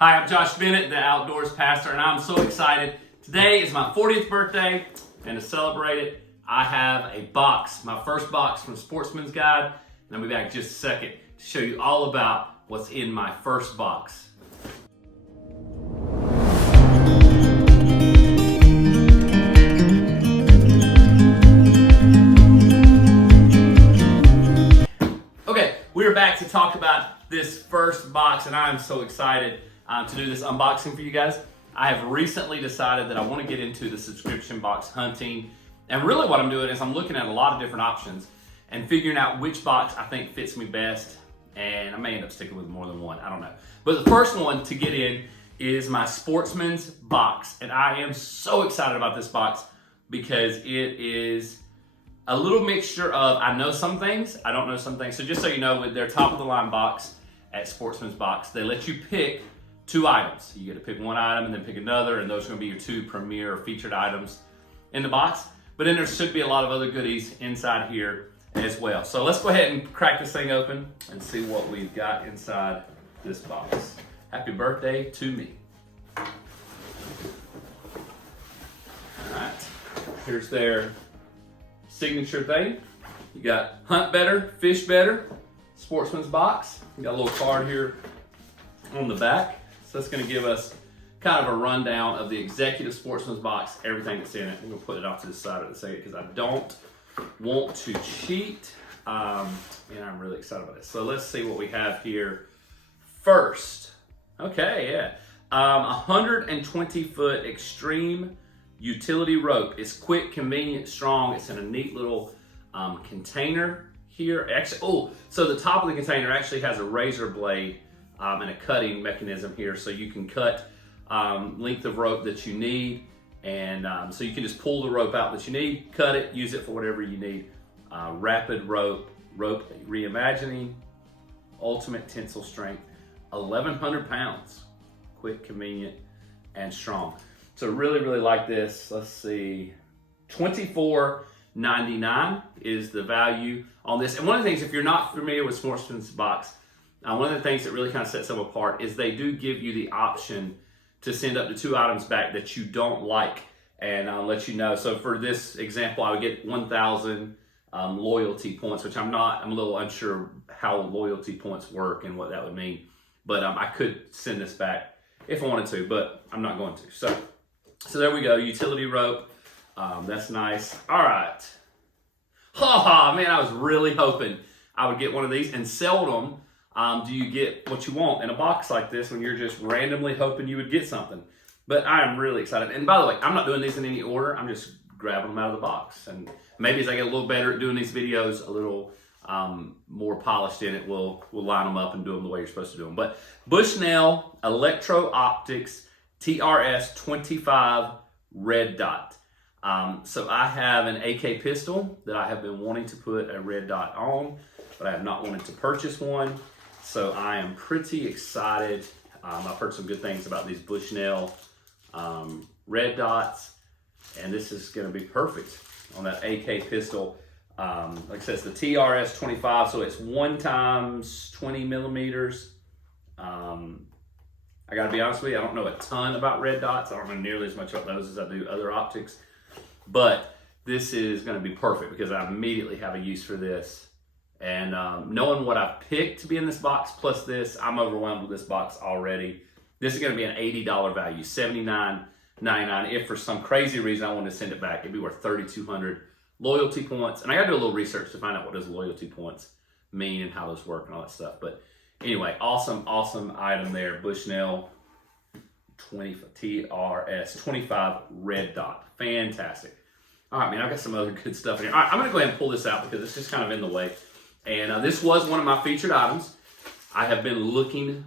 Hi, I'm Josh Bennett, the Outdoors Pastor, and I'm so excited. Today is my 40th birthday, and to celebrate it, I have a box, my first box from Sportsman's Guide, and I'll be back in just a second to show you all about what's in my first box. Okay, we're back to talk about this first box, and I'm so excited to do this unboxing for you guys. I have recently decided that I want to get into the subscription box hunting, and really what I'm doing is I'm looking at a lot of different options and figuring out which box I think fits me best, and I may end up sticking with more than one, I don't know. But the first one to get in is my Sportsman's Box, and I am so excited about this box because it is a little mixture of I know some things, I don't know some things. So just so you know, with their top of the line box at Sportsman's Box, they let you pick 2 items. You get to pick one item and then pick another, and those are going to be your 2 premier or featured items in the box. But then there should be a lot of other goodies inside here as well. So let's go ahead and crack this thing open and see what we've got inside this box. Happy birthday to me. All right, here's their signature thing. You got hunt better, fish better, Sportsman's Box. You got a little card here on the back. So that's going to give us kind of a rundown of the executive Sportsman's Box, everything that's in it. I'm going to put it off to the side of the second because I don't want to cheat. And I'm really excited about this. So let's see what we have here first. Okay, yeah. 120-foot extreme utility rope. It's quick, convenient, strong. It's in a neat little container here. Actually, so the top of the container actually has a razor blade and a cutting mechanism here, so you can cut length of rope that you need, and so you can just pull the rope out that you need, cut it, use it for whatever you need. Rapid rope reimagining, ultimate tensile strength, 1,100 pounds, quick, convenient, and strong. So really like this. Let's see, $24.99 is the value on this. And one of the things, if you're not familiar with Sportsman's Box, one of the things that really kind of sets them apart is they do give you the option to send up to 2 items back that you don't like, and I'll let you know. So for this example, I would get 1,000 loyalty points, which I'm a little unsure how loyalty points work and what that would mean. But I could send this back if I wanted to, but I'm not going to. So there we go, utility rope. That's nice. All right. Oh man, I was really hoping I would get one of these, and seldom do you get what you want in a box like this when you're just randomly hoping you would get something. But I am really excited. And by the way, I'm not doing these in any order. I'm just grabbing them out of the box. And maybe as I get a little better at doing these videos, a little more polished in it, we'll line them up and do them the way you're supposed to do them. But Bushnell Electro Optics TRS 25 red dot. So I have an AK pistol that I have been wanting to put a red dot on, but I have not wanted to purchase one. So I am pretty excited. I've heard some good things about these Bushnell red dots, and this is going to be perfect on that AK pistol. Like I said, it's the TRS 25, so it's 1 times 20 millimeters. I got to be honest with you, I don't know a ton about red dots. I don't know nearly as much about those as I do other optics, but this is going to be perfect because I immediately have a use for this. And knowing what I've picked to be in this box plus this, I'm overwhelmed with this box already. This is going to be an $80 value, $79.99. If for some crazy reason I wanted to send it back, it'd be worth 3,200 loyalty points. And I got to do a little research to find out what does loyalty points mean and how those work and all that stuff. But anyway, awesome item there. Bushnell TRS 25 red dot. Fantastic. All right, man, I've got some other good stuff in here. All right, I'm going to go ahead and pull this out because it's just kind of in the way. And this was one of my featured items. I have been looking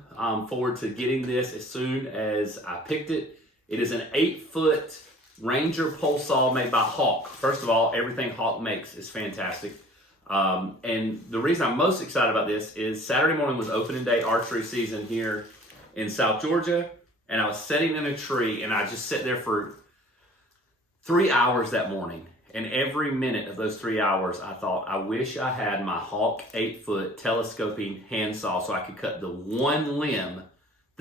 forward to getting this as soon as I picked it. It is an 8-foot Ranger pole saw made by Hawk. First of all, everything Hawk makes is fantastic. And the reason I'm most excited about this is Saturday morning was opening day archery season here in South Georgia. And I was sitting in a tree, and I just sat there for 3 hours that morning. And every minute of those 3 hours, I thought, I wish I had my Hawk 8-foot telescoping handsaw so I could cut the one limb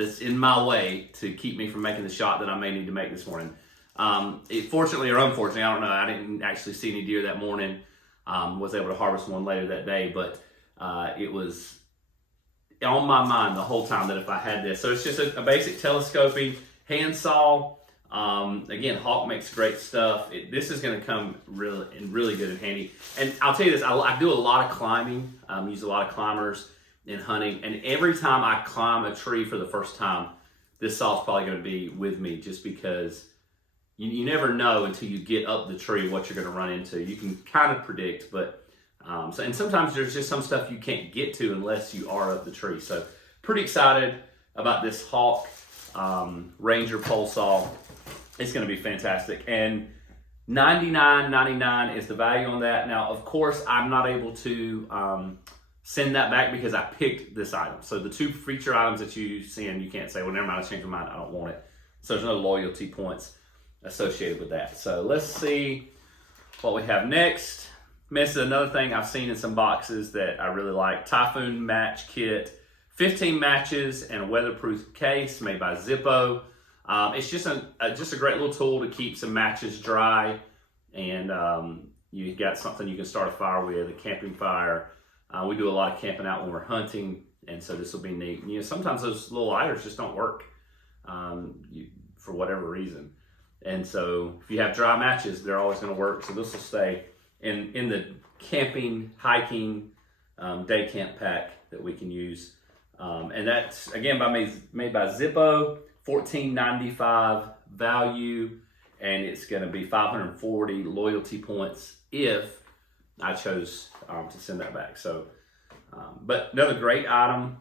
that's in my way to keep me from making the shot that I may need to make this morning. Fortunately or unfortunately, I don't know, I didn't actually see any deer that morning. Was able to harvest one later that day, but it was on my mind the whole time that if I had this. So it's just a basic telescoping handsaw. Again, Hawk makes great stuff. This is going to come really good and handy. And I'll tell you this, I do a lot of climbing, use a lot of climbers in hunting, and every time I climb a tree for the first time, this saw's probably going to be with me, just because you never know until you get up the tree what you're going to run into. You can kind of predict, but and sometimes there's just some stuff you can't get to unless you are up the tree. So pretty excited about this Hawk Ranger pole saw. It's going to be fantastic, and $99.99 is the value on that. Now, of course, I'm not able to send that back because I picked this item. So the 2 feature items that you send, you can't say, well, never mind, I changed my mind, I don't want it. So there's no loyalty points associated with that. So let's see what we have next. This is another thing I've seen in some boxes that I really like. Typhoon Match Kit, 15 matches and a weatherproof case made by Zippo. It's just a great little tool to keep some matches dry, and you got something you can start a fire with, a camping fire. We do a lot of camping out when we're hunting, and so this will be neat. You know, sometimes those little lighters just don't work for whatever reason, and so if you have dry matches, they're always going to work. So this will stay in the camping, hiking, day camp pack that we can use, and that's again made by Zippo. $14.95 value, and it's going to be 540 loyalty points if I chose to send that back. So, but another great item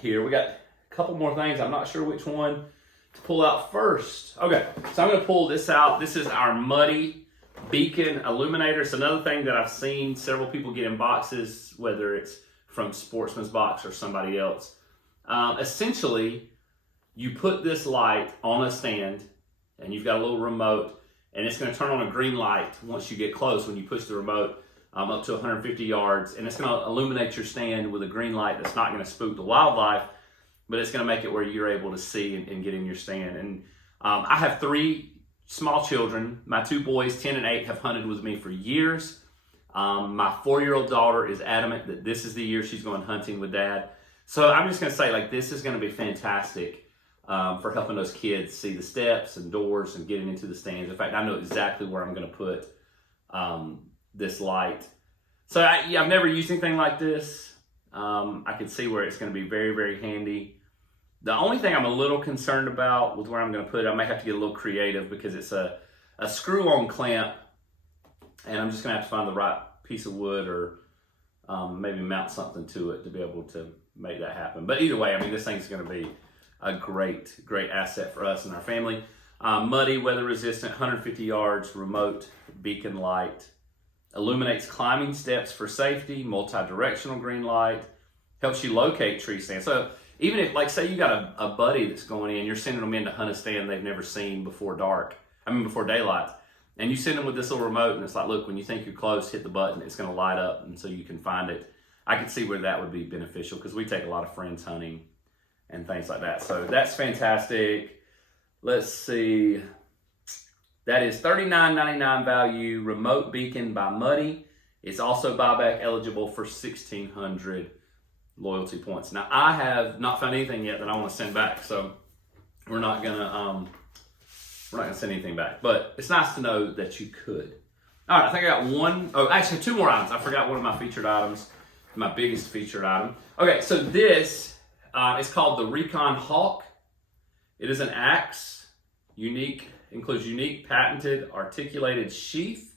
here. We got a couple more things. I'm not sure which one to pull out first. Okay, so I'm going to pull this out. This is our Muddy Beacon Illuminator. It's another thing that I've seen several people get in boxes, whether it's from Sportsman's Box or somebody else. Essentially, you put this light on a stand, and you've got a little remote, and it's going to turn on a green light once you get close when you push the remote up to 150 yards, and it's going to illuminate your stand with a green light that's not going to spook the wildlife, but it's going to make it where you're able to see and get in your stand. And I have 3 small children. My 2 boys, 10 and 8, have hunted with me for years. My 4-year-old daughter is adamant that this is the year she's going hunting with Dad. So I'm just going to say, like, this is going to be fantastic for helping those kids see the steps and doors and getting into the stands. In fact, I know exactly where I'm going to put this light. So I've never used anything like this. I can see where it's going to be very, very handy. The only thing I'm a little concerned about with where I'm going to put it, I may have to get a little creative because it's a screw-on clamp, and I'm just going to have to find the right piece of wood or maybe mount something to it to be able to make that happen. But either way, I mean, this thing's going to be a great asset for us and our family. Muddy, weather resistant, 150 yards, remote beacon light. Illuminates climbing steps for safety, multi-directional green light. Helps you locate tree stands. So even if, like, say you got a buddy that's going in, you're sending them in to hunt a stand they've never seen before before daylight. And you send them with this little remote, and it's like, look, when you think you're close, hit the button. It's going to light up, and so you can find it. I can see where that would be beneficial because we take a lot of friends hunting and things like that. So that's fantastic. Let's see. That is $39.99 value, remote beacon by Muddy. It's also buyback eligible for 1,600 loyalty points. Now, I have not found anything yet that I want to send back, so we're not gonna send anything back. But it's nice to know that you could. All right, I think I got actually 2 more items. I forgot one of my featured items, my biggest featured item. Okay, so this is called the Recon Hawk. It is an axe, includes unique patented articulated sheath.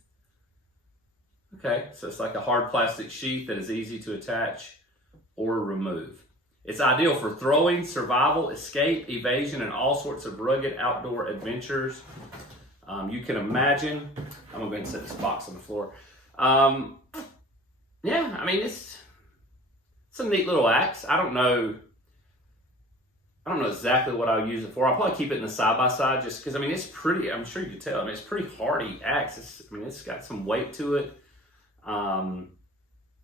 Okay, so it's like a hard plastic sheath that is easy to attach or remove. It's ideal for throwing, survival, escape, evasion, and all sorts of rugged outdoor adventures. You can imagine. I'm gonna go ahead and set this box on the floor. Yeah, I mean, it's a neat little axe. I don't know exactly what I'll use it for. I'll probably keep it in the side-by-side just because, I mean, it's pretty, I'm sure you can tell. I mean, it's pretty hardy axe. It's got some weight to it.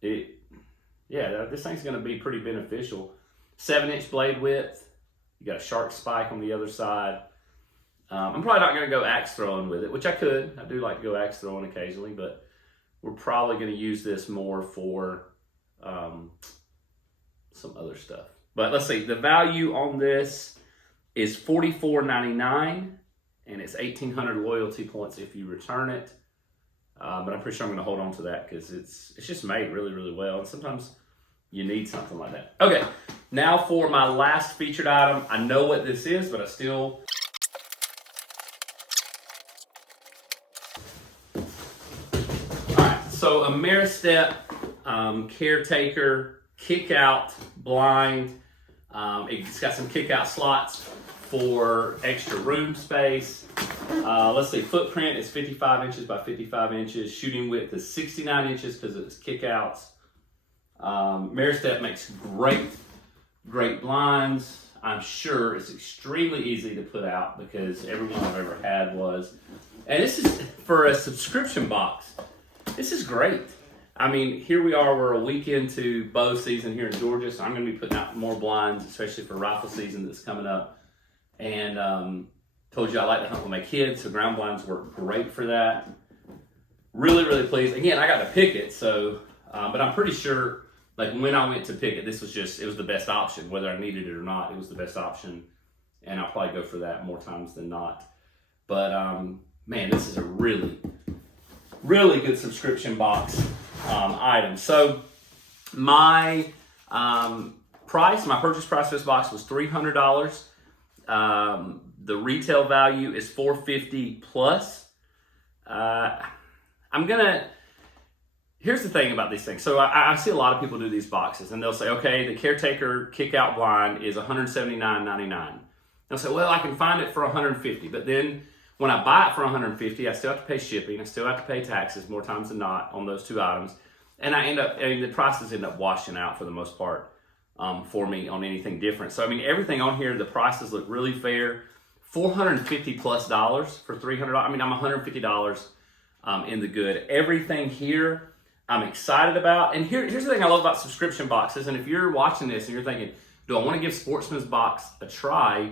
This thing's going to be pretty beneficial. 7-inch blade width. You got a shark spike on the other side. I'm probably not going to go axe throwing with it, which I could. I do like to go axe throwing occasionally, but we're probably going to use this more for some other stuff. But let's see, the value on this is $44.99, and it's 1,800 loyalty points if you return it. But I'm pretty sure I'm going to hold on to that because it's just made really, really well. And sometimes you need something like that. Okay, now for my last featured item. I know what this is, but I still... So a Maristep Caretaker kick out blind. It's got some kick out slots for extra room space. Let's see, footprint is 55 inches by 55 inches. Shooting width is 69 inches because it's kick outs. Maristep makes great blinds. I'm sure it's extremely easy to put out because every one I've ever had was. And this is for a subscription box. This is great. I mean, here we are, we're a week into bow season here in Georgia, so I'm going to be putting out more blinds, especially for rifle season that's coming up. And told you I like to hunt with my kids, so ground blinds work great for that. Really, really pleased. Again, I got to pick it, so, but I'm pretty sure, like when I went to pick it, this was just, it was the best option. Whether I needed it or not, it was the best option. And I'll probably go for that more times than not. But man, this is a really good subscription box item. So my purchase price for this box was $300. The retail value is $450 plus. Here's the thing about these things. So I see a lot of people do these boxes and they'll say, okay, the Caretaker kick out blind is $179.99. They'll say, well, I can find it for $150, but then when I buy it for $150, I still have to pay shipping. I still have to pay taxes more times than not on those two items. And the prices end up washing out for the most part for me on anything different. So, I mean, everything on here, the prices look really fair. $450 plus for $300. I mean, I'm $150 in the good. Everything here I'm excited about. And here's the thing I love about subscription boxes. And if you're watching this and you're thinking, do I want to give Sportsman's Box a try?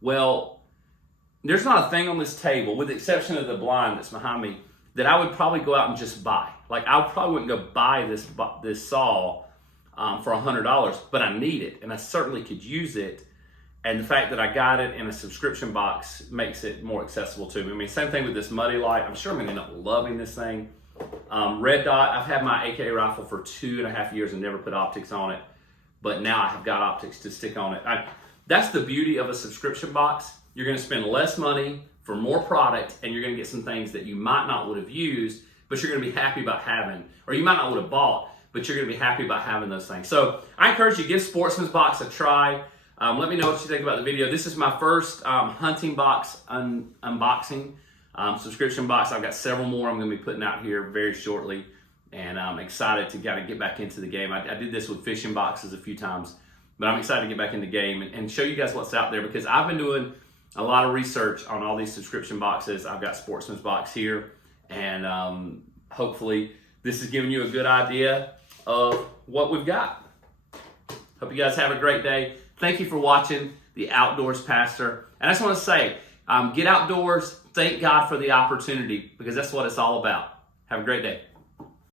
Well, there's not a thing on this table, with the exception of the blind that's behind me, that I would probably go out and just buy. Like, I probably wouldn't go buy this saw for $100, but I need it, and I certainly could use it. And the fact that I got it in a subscription box makes it more accessible to me. I mean, same thing with this Muddy Light. I'm sure I'm gonna end up loving this thing. Red Dot, I've had my AKA rifle for 2.5 years and never put optics on it, but now I have got optics to stick on it. That's the beauty of a subscription box. You're going to spend less money for more product, and you're going to get some things that you might not would have used, but you're going to be happy about having, or you might not would have bought, but you're going to be happy about having those things. So I encourage you to give Sportsman's Box a try. Let me know what you think about the video. This is my first hunting box unboxing, subscription box. I've got several more I'm going to be putting out here very shortly, and I'm excited to kind of get back into the game. I did this with fishing boxes a few times, but I'm excited to get back in the game and show you guys what's out there, because I've been doing a lot of research on all these subscription boxes. I've got Sportsman's Box here, and hopefully this is giving you a good idea of what we've got. Hope you guys have a great day. Thank you for watching The Outdoors Pastor. And I just want to say, get outdoors, thank God for the opportunity, because that's what it's all about. Have a great day.